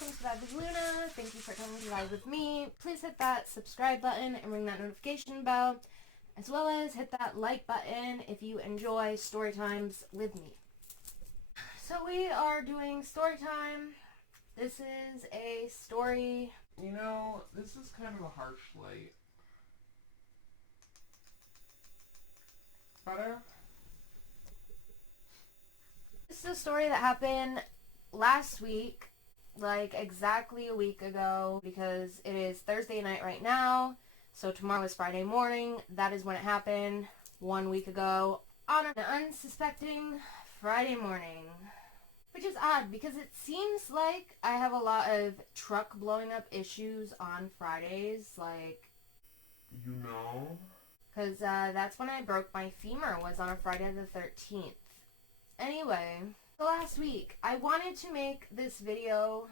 welcome to Vibe with Luna. Thank you for coming to Vibe with me. Please hit that subscribe button and ring that notification bell, as well as hit that like button if you enjoy story times with me. So we are doing story time. This is a story. You know, this is kind of a harsh light. Better? This is a story that happened last week, like exactly a week ago, because it is Thursday night right now, so tomorrow is Friday morning. That is when it happened 1 week ago on an unsuspecting Friday morning. Which is odd because it seems like I have a lot of truck blowing up issues on Fridays, like, You know? because that's when I broke my femur, was on a Friday the 13th. Anyway, the last week, I wanted to make this video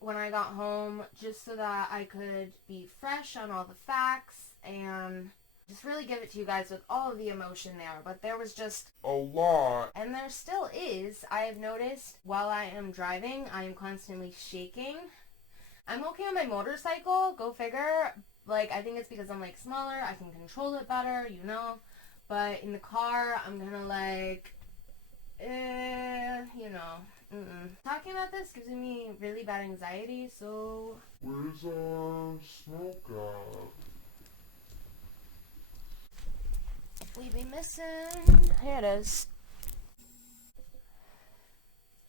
when I got home just so that I could be fresh on all the facts and just really give it to you guys with all of the emotion there. But there was just A lot. and there still is. I have noticed while I am driving, I am constantly shaking. I'm okay on my motorcycle, go figure. Like, I think it's because I'm, like, smaller, I can control it better, you know. But in the car, I'm gonna, like, you know. Talking about this gives me really bad anxiety, so... Where's our smoke at? we be missing... Here it is.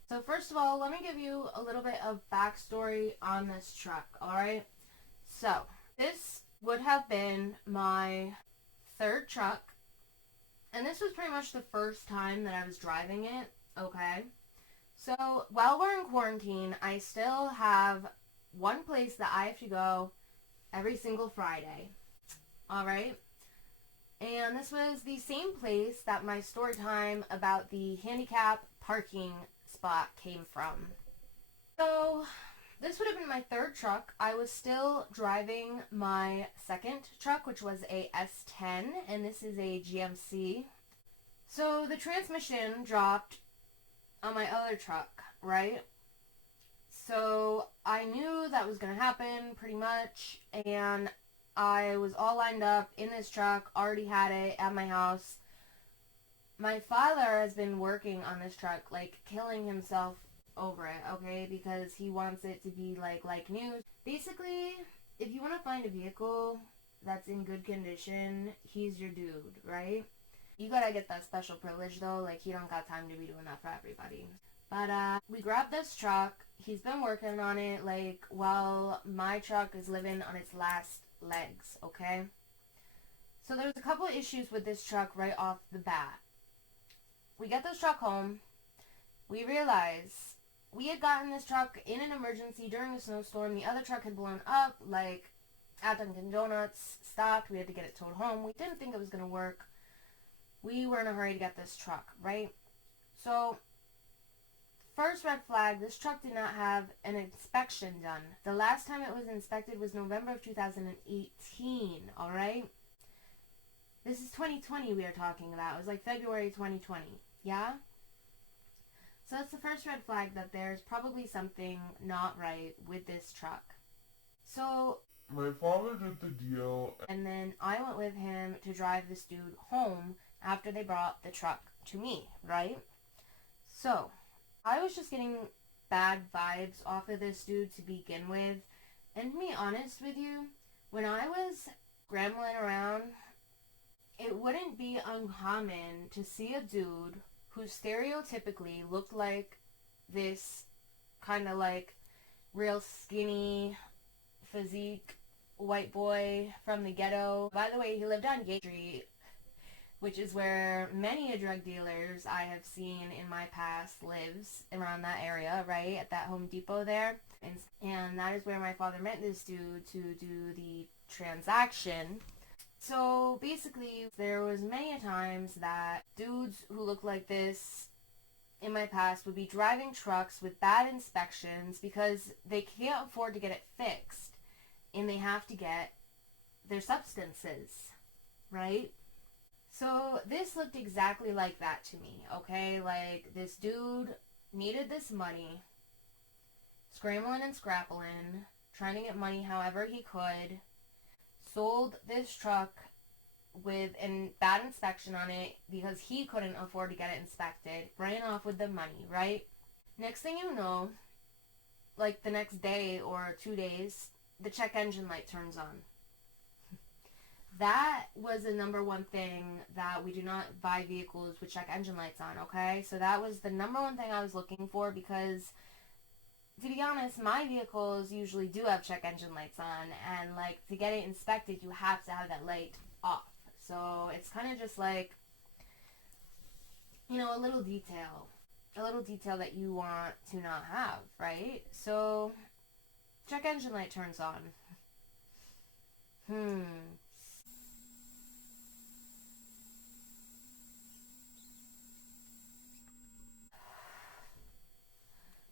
So first of all, let me give you a little bit of backstory on this truck, alright? So, this would have been my third truck, and this was pretty much the first time that I was driving it, okay? So, while we're in quarantine, I still have one place that I have to go every single Friday, alright? And this was the same place that my story time about the handicap parking spot came from. So, this would have been my third truck. I was still driving my second truck, which was a S10, and this is a GMC. So, the transmission dropped on my other truck, right? So, I knew that was going to happen, pretty much, and I was all lined up in this truck, already had it at my house. My father has been working on this truck, like, killing himself over it, okay? Because he wants it to be, like new. Basically, if you want to find a vehicle that's in good condition, he's your dude, right? You gotta get that special privilege, though. Like, he don't got time to be doing that for everybody. But, we grabbed this truck. He's been working on it, like, while my truck is living on its last legs, okay? So there's a couple issues with this truck right off the bat. We get this truck home. We realize we had gotten this truck in an emergency during a snowstorm. The other truck had blown up, like, at Dunkin' Donuts, stopped. We had to get it towed home. We didn't think it was going to work. We were in a hurry to get this truck, right? So, first red flag, this truck did not have an inspection done. The last time it was inspected was November of 2018, alright? This is 2020 we are talking about. It was like February 2020, yeah? So that's the first red flag, that there's probably something not right with this truck. So, My father did the deal. and then I went with him to drive this dude home after they brought the truck to me, right? So, I was just getting bad vibes off of this dude to begin with. And to be honest with you, when I was scrambling around, it wouldn't be uncommon to see a dude who stereotypically looked like this kind of like real skinny physique white boy from the ghetto. By the way, he lived on Gate Street, which is where many a drug dealers I have seen in my past lives, around that area, right, at that Home Depot there. And that is where my father met this dude to do the transaction. So basically, there was many times that dudes who looked like this in my past would be driving trucks with bad inspections because they can't afford to get it fixed, and they have to get their substances, right? So this looked exactly like that to me, okay? Like, this dude needed this money, scrambling and scrappling, trying to get money however he could, sold this truck with a bad inspection on it because he couldn't afford to get it inspected, ran off with the money, right? Next thing you know, like the next day or 2 days, the check engine light turns on. That was the number one thing that we do not buy vehicles with check engine lights on, okay? So that was the number one thing I was looking for because, to be honest, my vehicles usually do have check engine lights on, and like to get it inspected, you have to have that light off. So it's kind of just like, you know, a little detail that you want to not have, right? So check engine light turns on.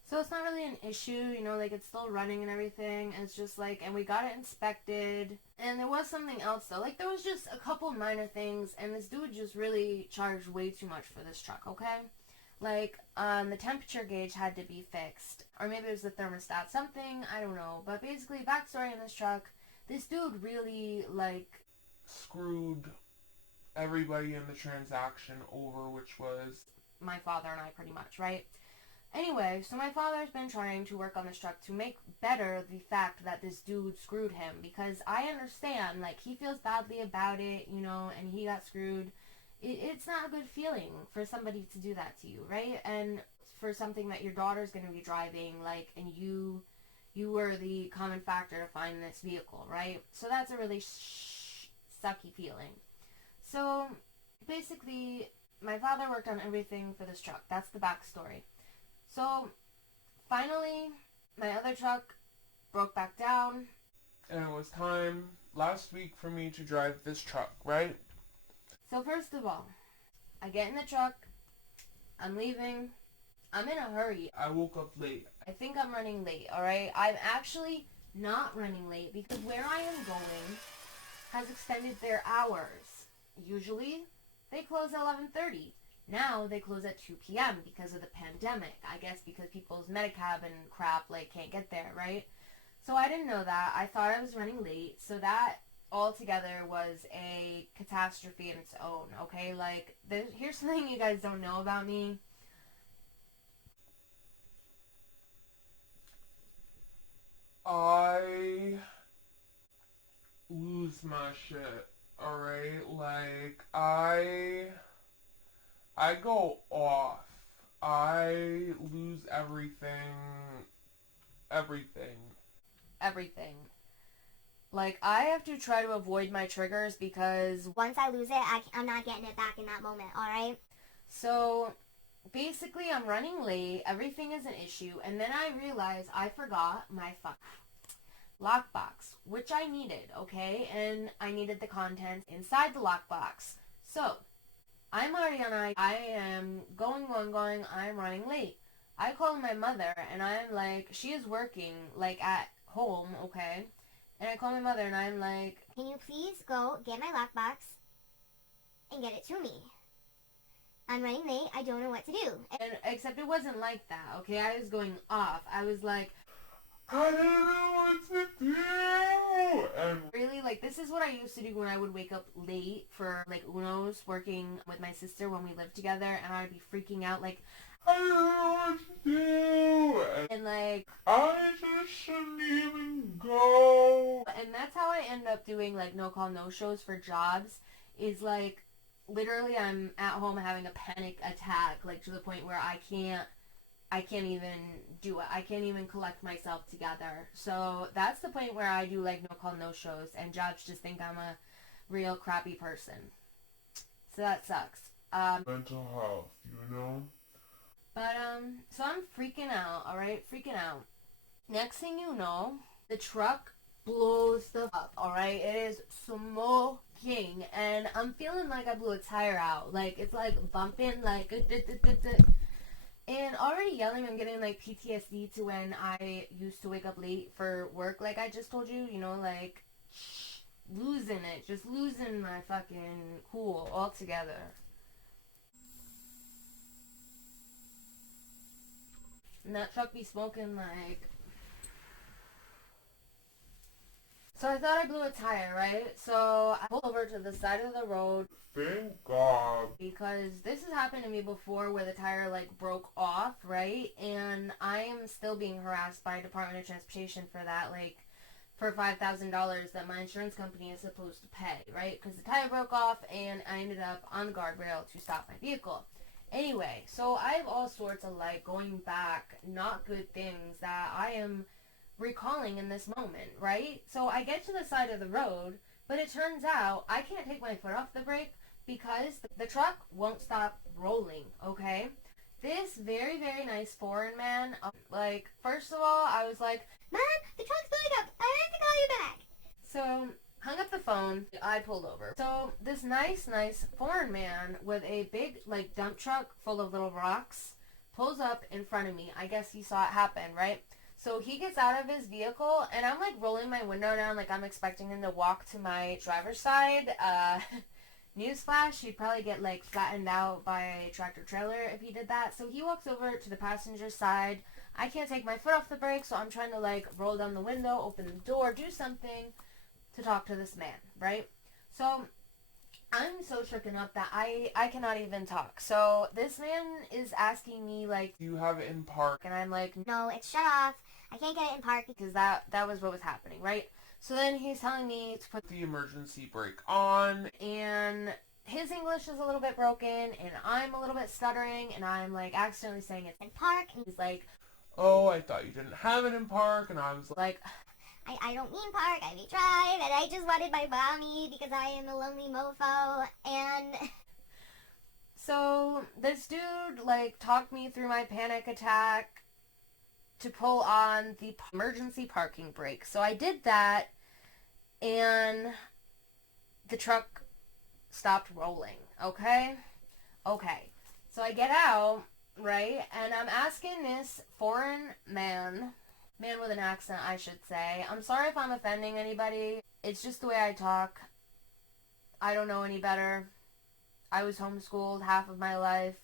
So it's not really an issue, you know, like it's still running and everything. And it's just like, and we got it inspected. And there was something else though. Like there was just a couple minor things, and this dude just really charged way too much for this truck, okay? Like, the temperature gauge had to be fixed. Or maybe it was the thermostat. Something, I don't know. But basically, backstory on this truck, this dude really, like, screwed everybody in the transaction over, which was my father and I pretty much, right? Anyway, so my father's been trying to work on this truck to make better the fact that this dude screwed him. Because I understand, like, he feels badly about it, you know, and he got screwed. It's not a good feeling for somebody to do that to you, right? And for something that your daughter's going to be driving, like, and you were the common factor to find this vehicle, right? So that's a really sucky feeling. So basically, my father worked on everything for this truck. That's the backstory. So finally, my other truck broke back down. and it was time last week for me to drive this truck, right? So first of all, I get in the truck, I'm leaving, I'm in a hurry. I woke up late. I think I'm running late, alright? I'm actually not running late because where I am going has extended their hours. Usually, they close at 11:30. Now, they close at 2 p.m. because of the pandemic. I guess because people's Medicab and crap, like, can't get there, right? So I didn't know that. I thought I was running late, so that altogether was a catastrophe in its own, okay? Like, here's something you guys don't know about me. I lose my shit, alright? Like, I go off. I lose everything. Everything. Like, I have to try to avoid my triggers because once I lose it, I'm not getting it back in that moment, alright? So, basically, I'm running late, everything is an issue, and then I realize I forgot my lockbox, which I needed, okay? And I needed the contents inside the lockbox. So, I'm Ariana, I am going, I'm running late. I call my mother, and I'm like, she is working, like, at home, okay? And I call my mother, and I'm like, can you please go get my lockbox and get it to me? I'm running late, I don't know what to do. And except it wasn't like that, okay? I was going off. I was like, I don't know what to do! And really, like, this is what I used to do when I would wake up late for, like, Uno's, working with my sister when we lived together, and I'd be freaking out, like, I don't know what to do! and like, I just shouldn't even go! and that's how I end up doing, like, no call, no shows for jobs, is, like, literally I'm at home having a panic attack, like, to the point where I can't even do it. I can't even collect myself together. So that's the point where I do, like, no call, no shows, and jobs just think I'm a real crappy person. So that sucks. Mental health, you know? But, so I'm freaking out, alright? Freaking out. Next thing you know, the truck blows stuff up, alright? It is smoking, and I'm feeling like I blew a tire out. Like, it's like bumping, like, and already yelling, I'm getting, like, PTSD to when I used to wake up late for work, like I just told you, you know, like, losing it, just losing my fucking cool altogether. And that truck be smoking, like, So I thought I blew a tire, right? So I pulled over to the side of the road. Thank God. Because this has happened to me before where the tire like broke off, right? And I am still being harassed by Department of Transportation for that, like for $5,000 that my insurance company is supposed to pay, right? Because the tire broke off and I ended up on the guardrail to stop my vehicle. Anyway, so I have all sorts of like going back, not good things that I am recalling in this moment, right? So I get to the side of the road, but it turns out I can't take my foot off the brake because the truck won't stop rolling, okay? This very, very nice foreign man, like, first of all, I was like, Mom, the truck's blowing up. I have to call you back. so, hung up the phone, I pulled over. So, this nice foreign man with a big, like, dump truck full of little rocks pulls up in front of me. I guess he saw it happen, right? So, he gets out of his vehicle, and I'm, like, rolling my window down, like, I'm expecting him to walk to my driver's side. Newsflash, he'd probably get, like, flattened out by a tractor trailer if he did that. So, he walks over to the passenger side. I can't take my foot off the brake, so I'm trying to, like, roll down the window, open the door, do something to talk to this man, right? So I'm so shaken up that I cannot even talk. So this man is asking me like, Do you have it in park? and I'm like, No, it's shut off. I can't get it in park. because that was what was happening, right? So then he's telling me to put The emergency brake on. and his English is a little bit broken and I'm a little bit stuttering and I'm like accidentally saying it's In park. and he's like Oh, I thought you didn't have it in park. And I was like, I don't mean park, I mean drive, and I just wanted my mommy because I am a lonely mofo, and so this dude like talked me through my panic attack to pull on the emergency parking brake. So I did that and the truck stopped rolling. Okay? Okay. So I get out, right? And I'm asking this foreign man with an accent, I should say. I'm sorry if I'm offending anybody. It's just the way I talk. I don't know any better. I was homeschooled half of my life.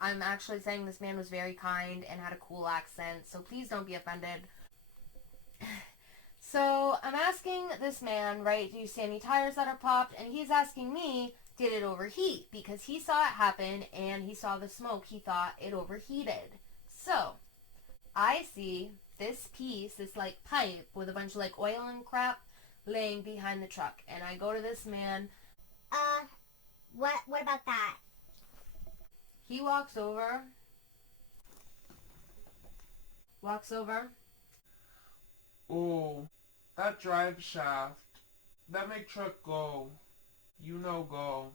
I'm actually saying this man was very kind and had a cool accent, so please don't be offended. So I'm asking this man, right, do you see any tires that are popped? And he's asking me, did it overheat? Because he saw it happen and he saw the smoke. He thought it overheated. So I see this piece, this like pipe with a bunch of like oil and crap laying behind the truck. And I go to this man. what about that? He walks over. Oh, that drive shaft. That make truck go. You know go.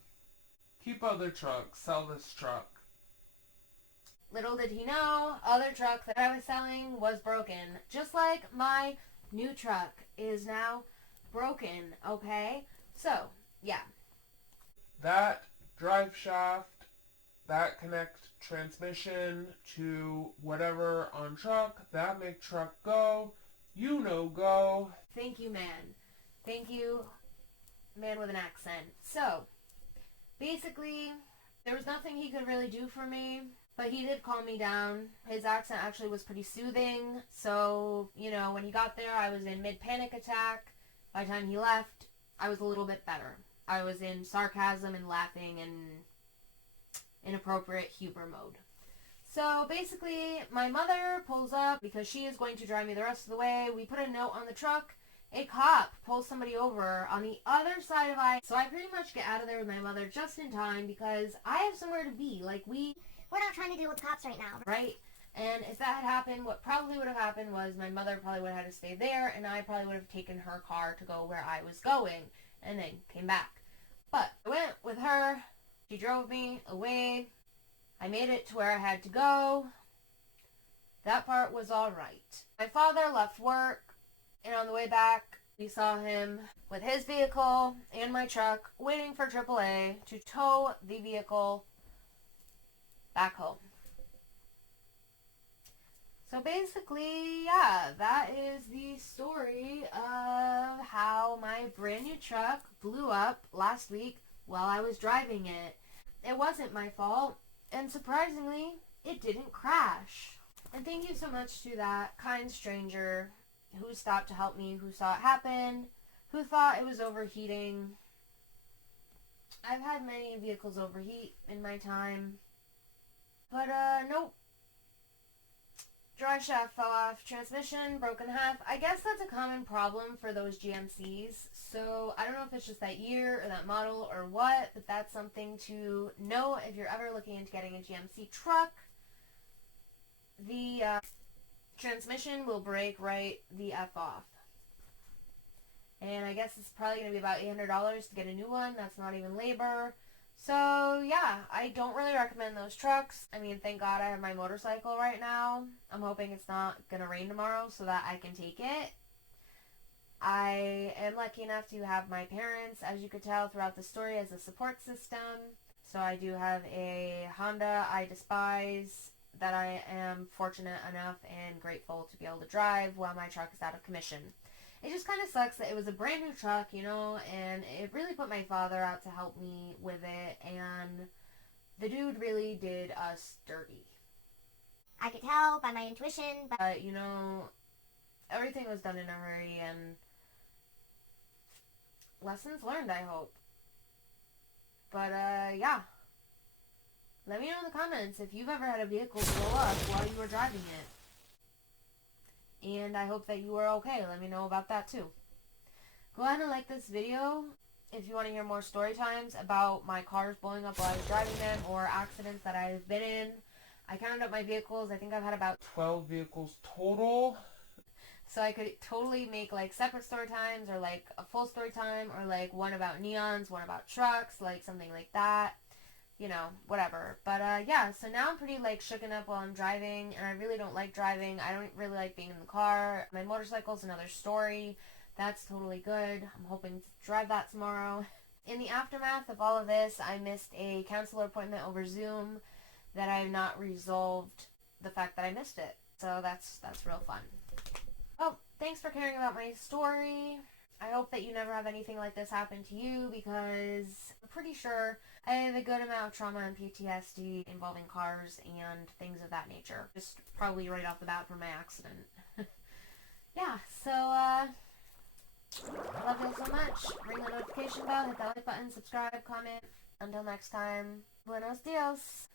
Keep other trucks. Sell this truck. Little did he know, other truck that I was selling was broken. Just like my new truck is now broken, okay? So, yeah. That drive shaft, that connect transmission to whatever on truck, that make truck go. You know go. Thank you, man. Thank you, man with an accent. So, basically, there was nothing he could really do for me. But he did calm me down. His accent actually was pretty soothing. So, you know, when he got there, I was in mid-panic attack. By the time he left, I was a little bit better. I was in sarcasm and laughing and inappropriate humor mode. So, basically, my mother pulls up because she is going to drive me the rest of the way. We put a note on the truck. A cop pulls somebody over on the other side of So I pretty much get out of there with my mother just in time because I have somewhere to be. Like, We're not trying to deal with cops right now. right? And if that had happened, what probably would have happened was my mother probably would have had to stay there, and I probably would have taken her car to go where I was going, and then came back. But I went with her. She drove me away. I made it to where I had to go. That part was all right. My father left work, and on the way back, we saw him with his vehicle and my truck waiting for AAA to tow the vehicle back home. So basically, yeah, that is the story of how my brand new truck blew up last week while I was driving it. It wasn't my fault, and surprisingly, it didn't crash. And thank you so much to that kind stranger who stopped to help me, who saw it happen. Who thought it was overheating? I've had many vehicles overheat in my time. But, nope. Drive shaft fell off. Transmission broken in half. I guess that's a common problem for those GMCs. So, I don't know if it's just that year or that model or what, but that's something to know if you're ever looking into getting a GMC truck. The transmission will break right the F off. And I guess it's probably going to be about $800 to get a new one. That's not even labor. So, yeah, I don't really recommend those trucks. I mean, thank God I have my motorcycle right now. I'm hoping it's not going to rain tomorrow so that I can take it. I am lucky enough to have my parents, as you could tell throughout the story, as a support system. So I do have a Honda I despise that I am fortunate enough and grateful to be able to drive while my truck is out of commission. It just kind of sucks that it was a brand new truck, you know, and it really put my father out to help me with it, and the dude really did us dirty. I could tell by my intuition, But, you know, everything was done in a hurry, and lessons learned, I hope. But, yeah. Let me know in the comments if you've ever had a vehicle blow up while you were driving it. And I hope that you are okay. Let me know about that too. Go ahead and like this video if you want to hear more story times about my cars blowing up while I was driving them or accidents that I've been in. I counted up my vehicles. I think I've had about 12 vehicles total. So I could totally make like separate story times or like a full story time or like one about neons, one about trucks, like something like that. You know, whatever. But, yeah, so now I'm pretty, like, shooken up while I'm driving, and I really don't like driving. I don't really like being in the car. My motorcycle's another story. That's totally good. I'm hoping to drive that tomorrow. In the aftermath of all of this, I missed a counselor appointment over Zoom that I have not resolved the fact that I missed it. So that's real fun. Oh, thanks for caring about my story. I hope that you never have anything like this happen to you because I'm pretty sure I have a good amount of trauma and PTSD involving cars and things of that nature. Just probably right off the bat from my accident. Yeah, so, I love you all so much. Ring the notification bell, hit that like button, subscribe, comment. Until next time, buenos dias.